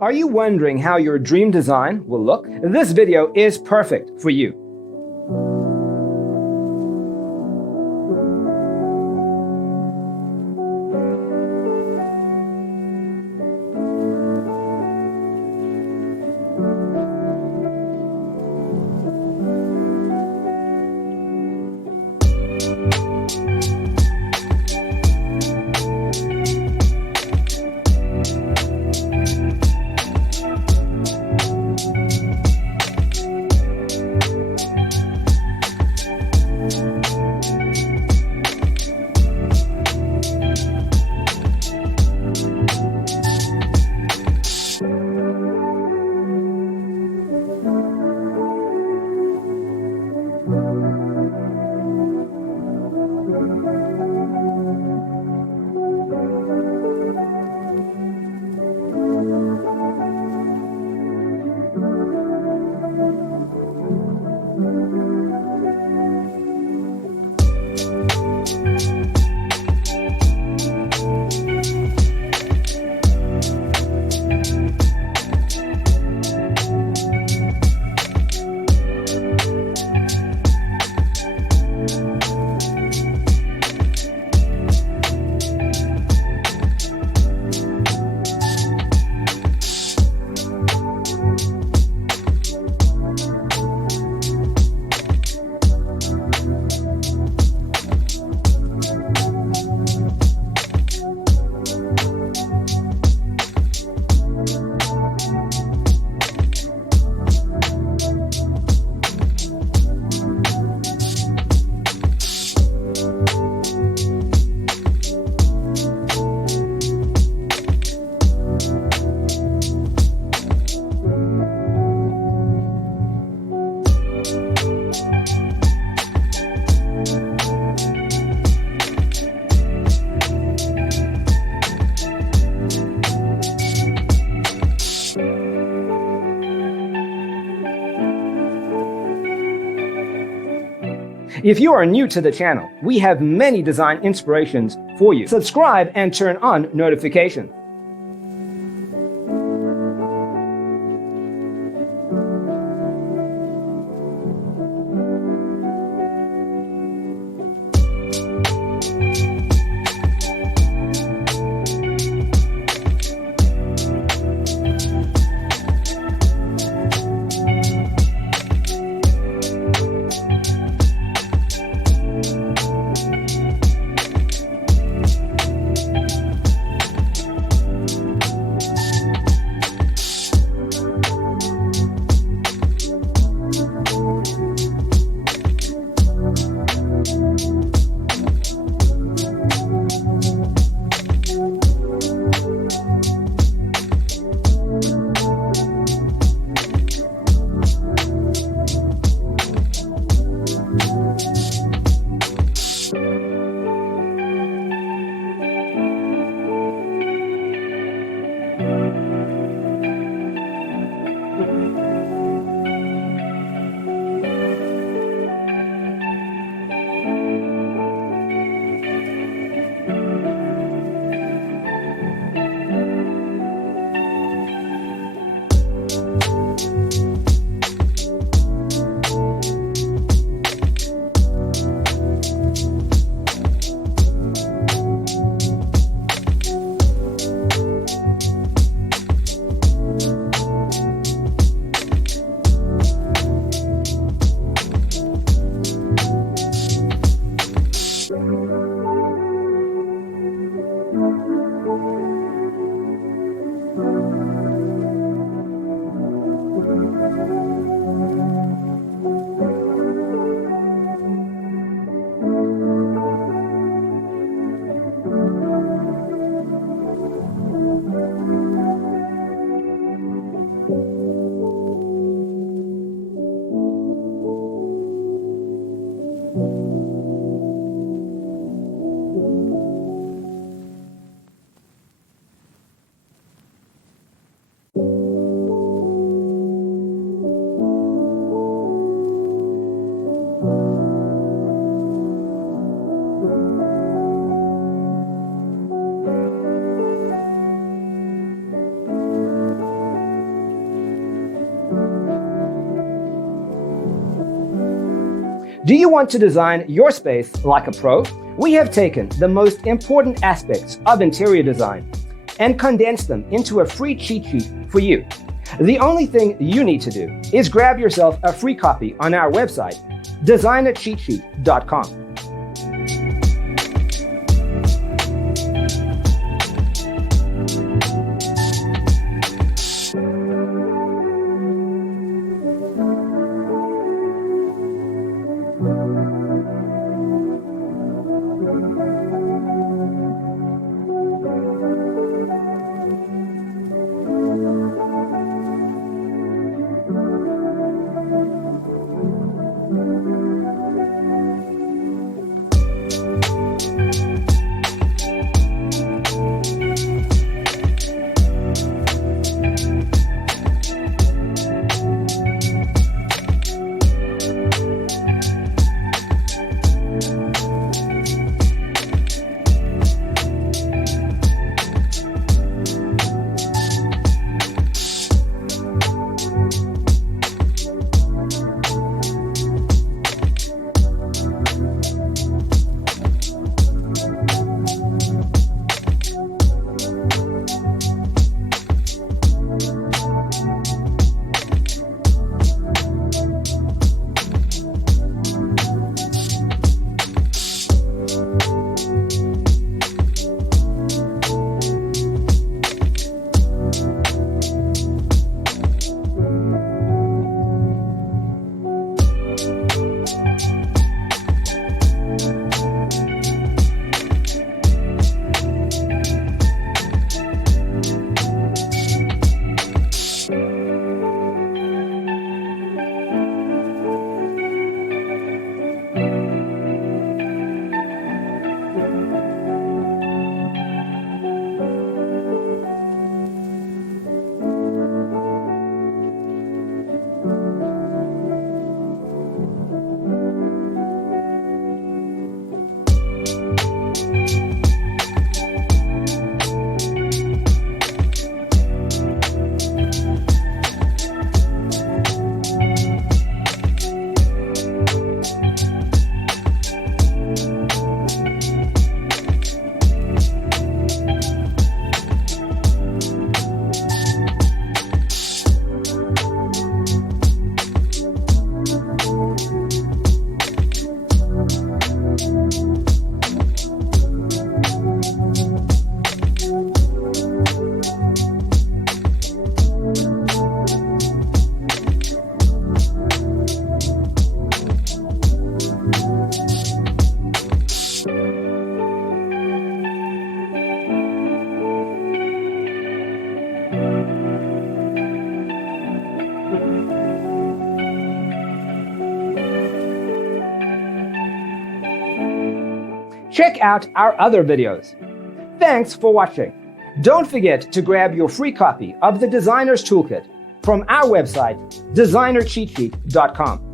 Are you wondering how your dream design will look? This video is perfect for you. If you are new to the channel, we have many design inspirations for you. Subscribe and turn on notifications. Do you want to design your space like a pro? We have taken the most important aspects of interior design and condensed them into a free cheat sheet for you. The only thing you need to do is grab yourself a free copy on our website, designercheatsheet.com. Check out our other videos. Thanks for watching. Don't forget to grab your free copy of the Designer's Toolkit from our website, designercheatsheet.com.